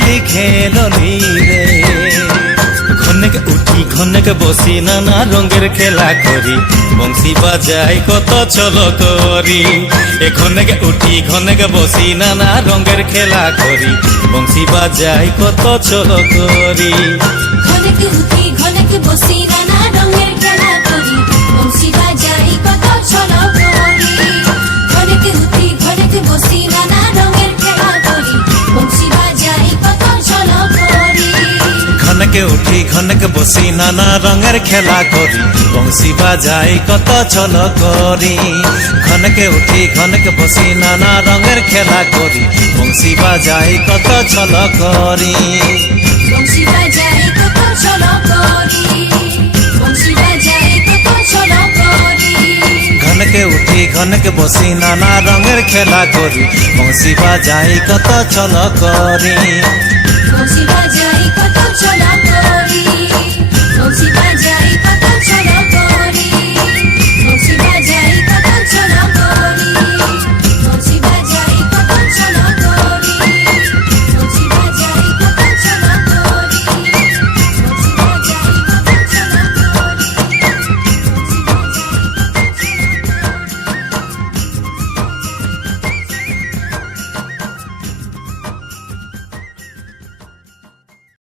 খেললি খেললি রে। ঘনেক উঠি ঘনেক বসি নানা রঙের খেলা করি, বংশী বাজাই কত চল করি। এ ঘনেক উঠি ঘনেক বসি নানা রঙের খেলা করি, বংশী বাজাই কত চল করি। ঘনেক উঠি ঘনেক বসি নানা রঙের খেলা করি, বংশী বাজাই কত ছল করি। ঘনেক উঠি ঘনেক বসি নানা রঙের খেলা করি, বংশী বাজাই কত ছল করি। ঘনেক উঠি ঘনেক বসি নানা রঙের খেলা করি, বংশী বাজাই কত ছল করি। ঘনেক উঠি ঘনেক বসি নানা রঙের খেলা করি, বংশী বাজাই কত ছল করি। বংশী বাজাই কত ছল করি, বংশী বাজাই কত ছল করি। ঘনেক উঠি ঘনেক বসি নানা রঙের খেলা করি, বংশী বাজাই কত ছল করি। বংশী বাজাই কত ছল